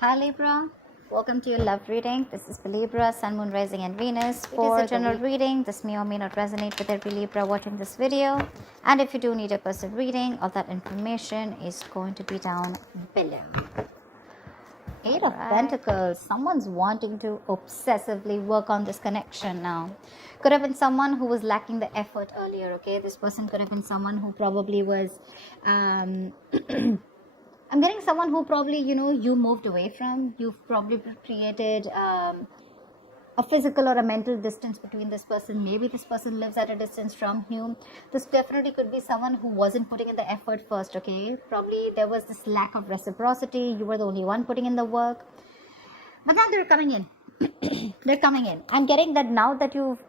Hi Libra, welcome to your love reading. This is for Libra, Sun, Moon, Rising and Venus. For general reading, this may or may not resonate with every Libra watching this video. And if you do need a personal reading, all that information is going to be down below. Eight of Pentacles. Someone's wanting to obsessively work on this connection now. Could have been someone who was lacking the effort earlier, okay? This person could have been someone who probably was... I'm getting someone who probably, you moved away from. You've probably created a physical or a mental distance between this person. Maybe this person lives at a distance from you. This definitely could be someone who wasn't putting in the effort first, okay? Probably there was this lack of reciprocity. You were the only one putting in the work. But now they're coming in. They're coming in. I'm getting that now that you've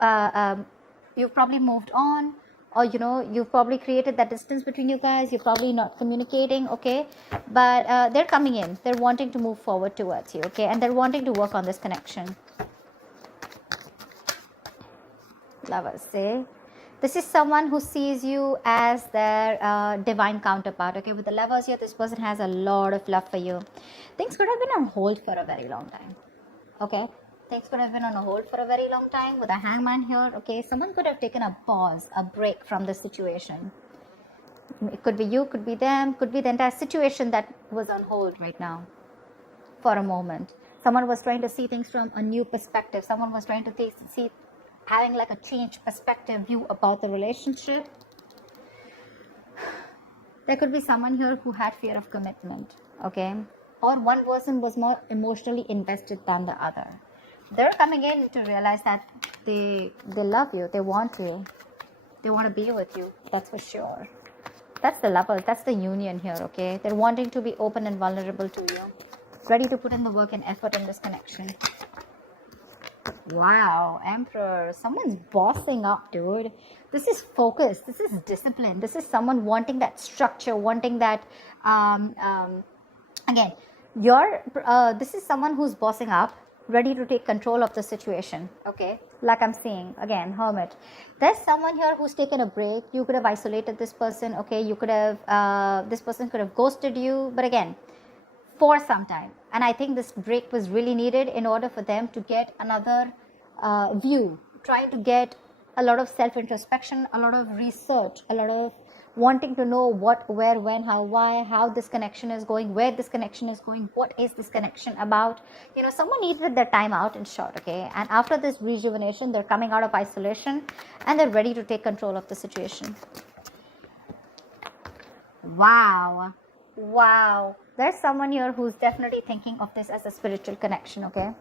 probably moved on, or you've probably created that distance between you guys. You're probably not communicating, okay? But they're coming in. They're wanting to move forward towards you, okay? And they're wanting to work on this connection. Lovers, say this is someone who sees you as their divine counterpart, okay? With the Lovers here, this person has a lot of love for you. Things could have been on hold for a very long time, okay? Things could have been on hold for a very long time. With a Hangman here, okay, someone could have taken a pause, a break from the situation. It could be you, could be them, could be the entire situation that was on hold right now for a moment. Someone was trying to see things from a new perspective. Someone was trying to see, having like a changed perspective view about the relationship. There could be someone here who had fear of commitment, okay? Or one person was more emotionally invested than the other. They're coming in to realize that they love you, they want you, they want to be with you, that's for sure. That's the Lovers, that's the union here, okay? They're wanting to be open and vulnerable to you, ready to put in the work and effort in this connection. Wow, Emperor, someone's bossing up, dude. This is focus, this is discipline, this is someone wanting that structure, wanting that, again, this is someone who's bossing up, ready to take control of the situation, okay? Like I'm saying, again, Hermit. There's someone here who's taken a break. You could have isolated this person, okay? You could have, this person could have ghosted you, but again, for some time. And I think this break was really needed in order for them to get another view, trying to get a lot of self-introspection, a lot of research, a lot of wanting to know what, where, when, how, why, how this connection is going, where this connection is going, what is this connection about. Someone needed their time out, in short, okay? And after this rejuvenation, they're coming out of isolation and they're ready to take control of the situation. Wow. There's someone here who's definitely thinking of this as a spiritual connection, okay?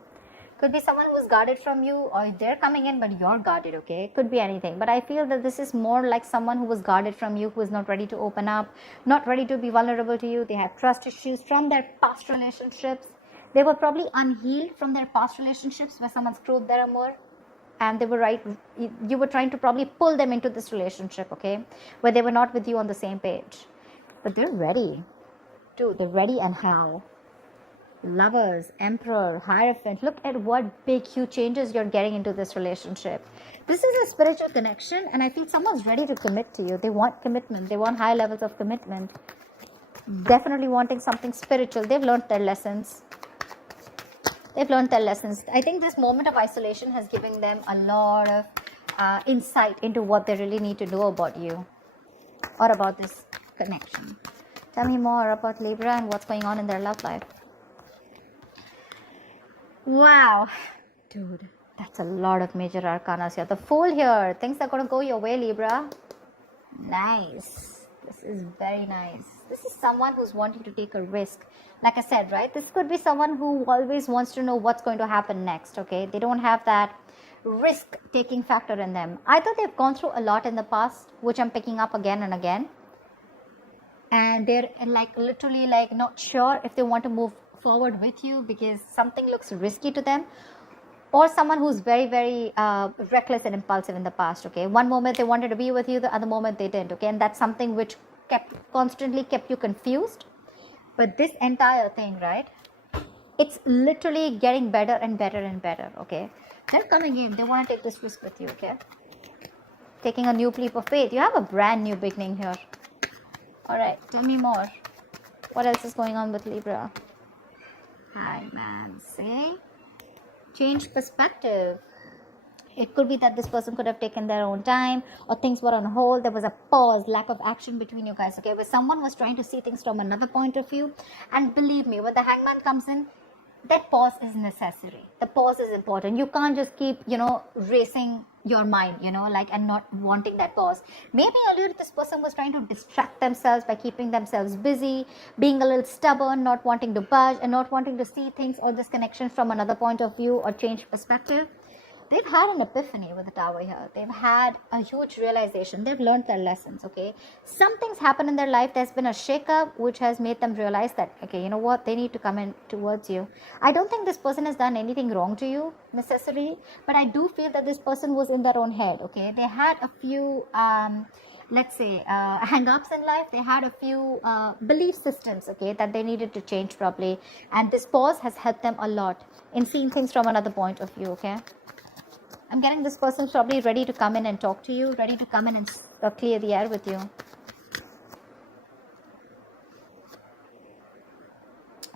Could be someone who's guarded from you, or they're coming in but you're guarded, okay? Could be anything. But I feel that this is more like someone who was guarded from you, who is not ready to open up, not ready to be vulnerable to you. They have trust issues from their past relationships. They were probably unhealed from their past relationships where someone screwed their amour. And they were right, you were trying to probably pull them into this relationship, okay? Where they were not with you on the same page. But they're ready. Dude, they're ready, and how? Lovers, Emperor, Hierophant. Look at what big, huge changes you're getting into this relationship. This is a spiritual connection, and I feel someone's ready to commit to you. They want commitment. They want high levels of commitment. Definitely wanting something spiritual. They've learned their lessons. I think this moment of isolation has given them a lot of insight into what they really need to know about you or about this connection. Tell me more about Libra and what's going on in their love life. Wow, dude, that's a lot of major arcanas here. The Fool here. Things are going to go your way, Libra. Nice. This is very nice. This is someone who's wanting to take a risk. Like I said, right? This could be someone who always wants to know what's going to happen next, okay? They don't have that risk-taking factor in them. Either they've gone through a lot in the past, which I'm picking up again and again, and they're literally not sure if they want to move forward with you because something looks risky to them, or someone who's very, very reckless and impulsive in the past, okay? One moment they wanted to be with you, the other moment they didn't, okay? And that's something which constantly kept you confused. But this entire thing, right, it's literally getting better and better and better, okay? They're coming in, they want to take this risk with you, okay? Taking a new leap of faith. You have a brand new beginning here. All right, tell me more. What else is going on with Libra? Hi, man. See? Change perspective. It could be that this person could have taken their own time, or things were on hold. There was a pause, lack of action between you guys, okay? Where someone was trying to see things from another point of view. And believe me, when the hangman comes in, that pause is necessary. The pause is important. You can't just keep, racing your mind, and not wanting that pause. Maybe earlier this person was trying to distract themselves by keeping themselves busy, being a little stubborn, not wanting to budge, and not wanting to see things or this connection from another point of view or change perspective. They've had an epiphany with the tower here. They've had a huge realization. They've learned their lessons, okay? Something's happened in their life. There's been a shakeup which has made them realize that, okay, you know what? They need to come in towards you. I don't think this person has done anything wrong to you necessarily, but I do feel that this person was in their own head, okay? They had a few, hang-ups in life. They had a few belief systems, okay, that they needed to change properly. And this pause has helped them a lot in seeing things from another point of view, okay? I'm getting this person's probably ready to come in and talk to you, ready to come in and clear the air with you.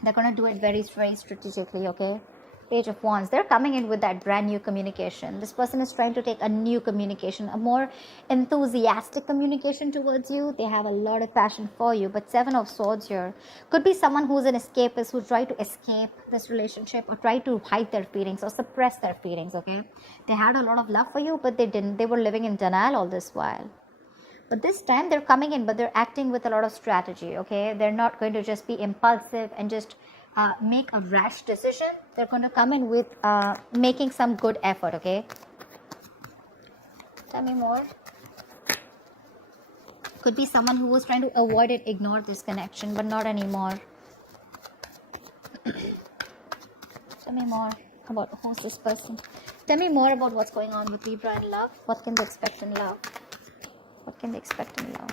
They're going to do it very, very strategically, okay? Page of Wands. They're coming in with that brand new communication. This person is trying to take a new communication, a more enthusiastic communication towards you. They have a lot of passion for you. But Seven of Swords here could be someone who's an escapist, who tried to escape this relationship or try to hide their feelings or suppress their feelings, okay? They had a lot of love for you, but they didn't. They were living in denial all this while. But this time they're coming in, but they're acting with a lot of strategy, okay? They're not going to just be impulsive and just make a rash decision. They're going to come in with making some good effort, okay? Tell me more. Could be someone who was trying to avoid it, ignore this connection, but not anymore. Tell me more about who's this person. Tell me more about what's going on with Libra in love. What can they expect in love? What can they expect in love?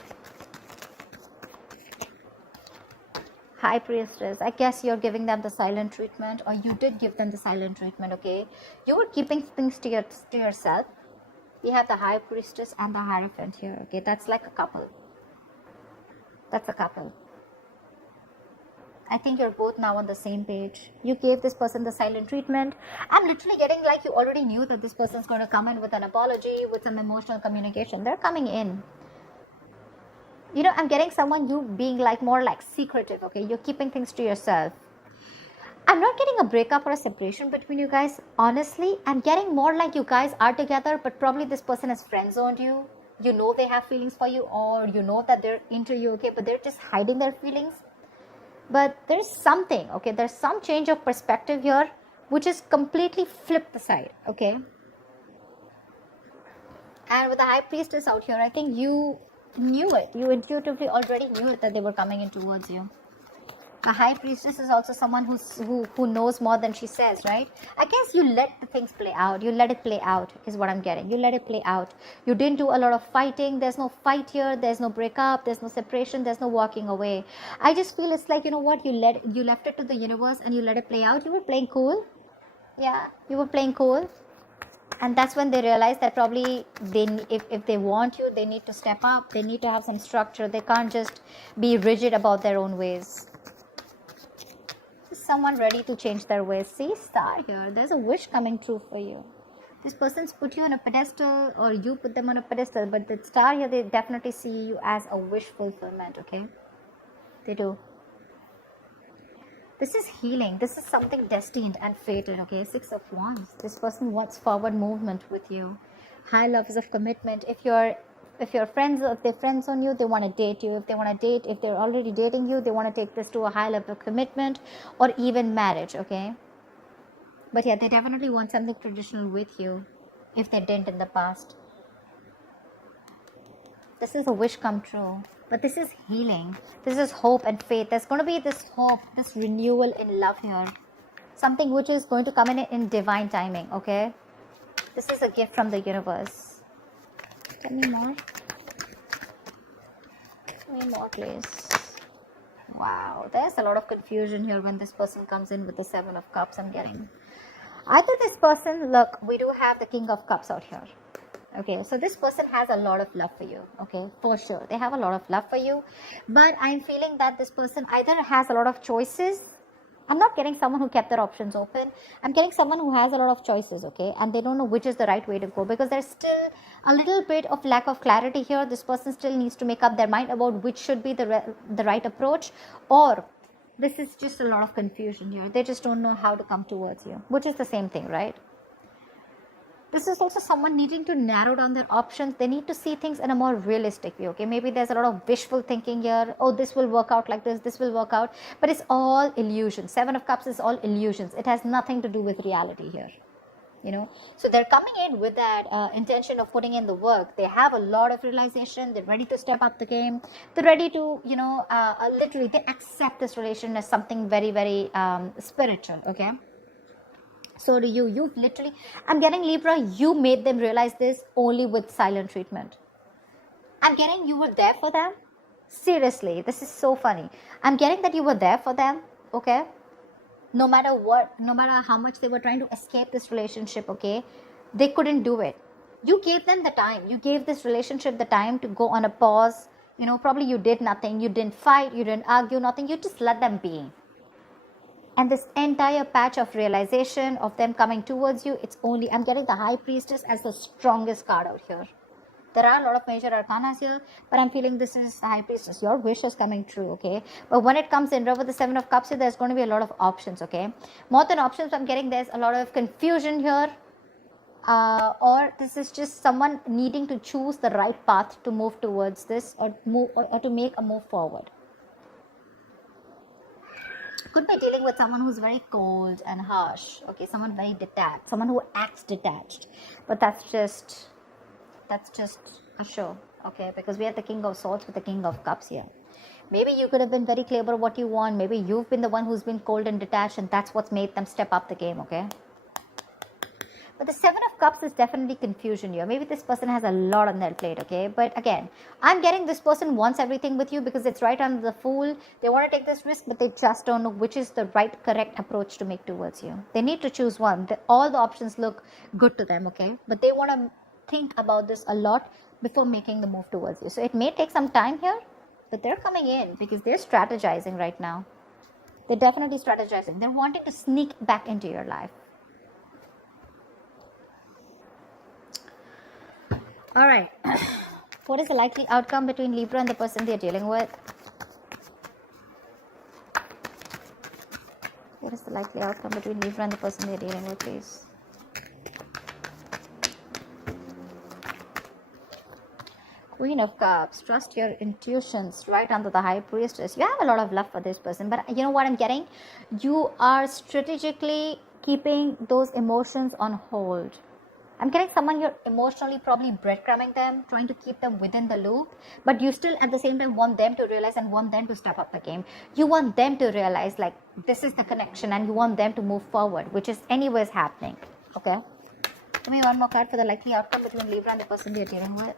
High Priestess. I guess you're giving them the silent treatment, or you did give them the silent treatment, okay? You were keeping things to yourself. We have the High Priestess and the Hierophant here, okay? That's like a couple. That's a couple. I think you're both now on the same page. You gave this person the silent treatment. I'm literally getting like you already knew that this person's going to come in with an apology, with some emotional communication. They're coming in. I'm getting someone you being like more like secretive, okay? You're keeping things to yourself. I'm not getting a breakup or a separation between you guys. Honestly, I'm getting more like you guys are together, but probably this person has friend-zoned you. You know they have feelings for you, or you know that they're into you, okay? But they're just hiding their feelings. But there's something, okay? There's some change of perspective here, which is completely flipped the side, okay? And with the High Priestess out here, I think you knew it. You intuitively already knew it that they were coming in towards you. A High Priestess is also someone who knows more than she says, right? I guess you let the things play out. You let it play out is what I'm getting. You let it play out. You didn't do a lot of fighting. There's no fight here. There's no breakup. There's no separation. There's no walking away. I just feel it's like, you know what? You left it to the universe and you let it play out. You were playing cool. Yeah, you were playing cool. And that's when they realize that probably if they want you, they need to step up. They need to have some structure. They can't just be rigid about their own ways. Someone ready to change their ways. See, star here. There's a wish coming true for you. This person's put you on a pedestal, or you put them on a pedestal. But the star here, they definitely see you as a wish fulfillment, okay? They do. This is healing. This is something destined and fated, okay? Six of Wands. This person wants forward movement with you. High levels of commitment. If they're friends on you, they want to date you. If they want to date, if they're already dating you, they want to take this to a high level of commitment or even marriage, okay? But yeah, they definitely want something traditional with you if they didn't in the past. This is a wish come true. But this is healing. This is hope and faith. There's going to be this hope, this renewal in love here. Something which is going to come in divine timing, okay? This is a gift from the universe. Tell me more. Tell me more, please. Wow. There's a lot of confusion here when this person comes in with the Seven of Cups I'm getting. Either this person, look, we do have the King of Cups out here. Okay, so this person has a lot of love for you, okay, for sure. They have a lot of love for you, but I'm feeling that this person either has a lot of choices I'm not getting someone who kept their options open. I'm getting someone who has a lot of choices, okay? And they don't know which is the right way to go, because there's still a little bit of lack of clarity here. This person still needs to make up their mind about which should be the right approach, or this is just a lot of confusion here. They just don't know how to come towards you, which is the same thing, right? This is also someone needing to narrow down their options. They need to see things in a more realistic way, okay? Maybe there's a lot of wishful thinking here. Oh, this will work out like this will work out. But it's all illusion. Seven of Cups is all illusions. It has nothing to do with reality here, you know? So they're coming in with that intention of putting in the work. They have a lot of realization. They're ready to step up the game. They're ready to, you know, literally, they accept this relation as something very, very spiritual, okay? So do you. You've literally, I'm getting Libra, you made them realize this only with silent treatment. I'm getting you were there for them. Seriously, this is so funny. I'm getting that you were there for them, okay? No matter what, no matter how much they were trying to escape this relationship, okay? They couldn't do it. You gave them the time. You gave this relationship the time to go on a pause. You know, probably you did nothing. You didn't fight. You didn't argue, nothing. You just let them be. And this entire patch of realization of them coming towards you, it's only, I'm getting the High Priestess as the strongest card out here. There are a lot of major arcanas here, but I'm feeling this is the High Priestess. Your wish is coming true, okay? But when it comes in with the Seven of Cups here, there's going to be a lot of options, okay? More than options, I'm getting there's a lot of confusion here. Or this is just someone needing to choose the right path to move towards this, or to make a move forward. Could be dealing with someone who's very cold and harsh, okay? Someone very detached, someone who acts detached. But that's just a show, okay? Because we have the King of Swords with the King of Cups here. Maybe you could have been very clear about what you want. Maybe you've been the one who's been cold and detached, and that's what's made them step up the game, okay? But the Seven of Cups is definitely confusion here. Maybe this person has a lot on their plate, okay? But again, I'm getting this person wants everything with you because it's right under the Fool. They want to take this risk, but they just don't know which is the right, correct approach to make towards you. They need to choose one. All the options look good to them, okay? But they want to think about this a lot before making the move towards you. So it may take some time here, but they're coming in because they're strategizing right now. They're definitely strategizing. They're wanting to sneak back into your life. All right. What is the likely outcome between Libra and the person they're dealing with? What is the likely outcome between Libra and the person they're dealing with, please? Queen of Cups. Trust your intuitions. Right under the High Priestess. You have a lot of love for this person. But you know what I'm getting? You are strategically keeping those emotions on hold. I'm getting someone you're emotionally probably breadcrumbing them, trying to keep them within the loop, but you still at the same time want them to realize and want them to step up the game. You want them to realize like this is the connection and you want them to move forward, which is anyways happening, okay? Give me one more card for the likely outcome between Libra and the person you're dealing with.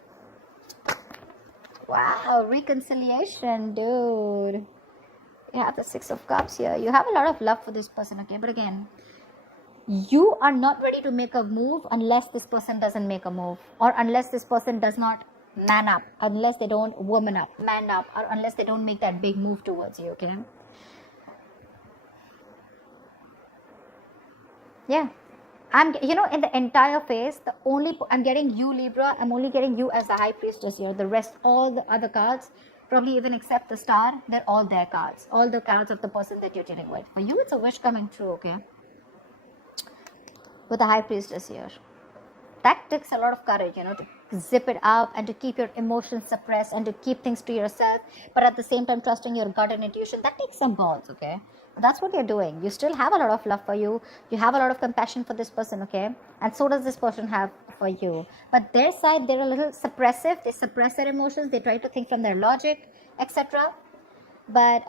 Wow, reconciliation, dude. You have the Six of Cups here. You have a lot of love for this person, okay? But again, you are not ready to make a move unless this person doesn't make a move, or unless this person does not man up, unless they don't woman up, man up, or unless they don't make that big move towards you, okay? Yeah. You know, in the entire phase, I'm getting you, Libra, I'm only getting you as the High Priestess here. The rest, all the other cards, probably even except the Star, they're all their cards. All the cards of the person that you're dealing with. For you, it's a wish coming true, okay? With the High Priestess here. That takes a lot of courage, you know, to zip it up and to keep your emotions suppressed and to keep things to yourself, but at the same time trusting your gut and intuition. That takes some balls, okay? But that's what you're doing. You still have a lot of love for you. You have a lot of compassion for this person, okay? And so does this person have for you. But their side, they're a little suppressive. They suppress their emotions. They try to think from their logic, etc. But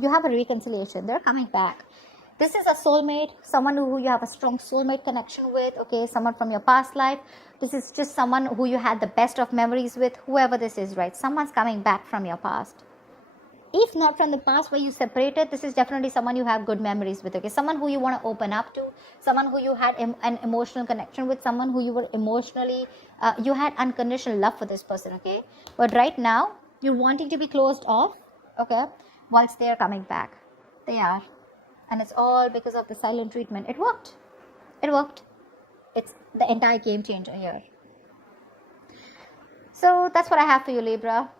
you have a reconciliation. They're coming back. This is a soulmate, someone who you have a strong soulmate connection with, okay, someone from your past life. This is just someone who you had the best of memories with, whoever this is, right? Someone's coming back from your past. If not from the past where you separated, this is definitely someone you have good memories with, okay? Someone who you want to open up to, someone who you had an emotional connection with, someone who you were emotionally, you had unconditional love for this person, okay? But right now, you're wanting to be closed off, okay? whilst they are coming back. They are. And it's all because of the silent treatment. It worked. It worked. It's the entire game changer here. So that's what I have for you, Libra.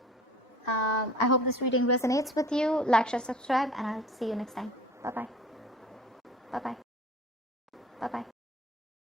I hope this reading resonates with you. Like, share, subscribe, and I'll see you next time. Bye-bye. Bye-bye. Bye-bye.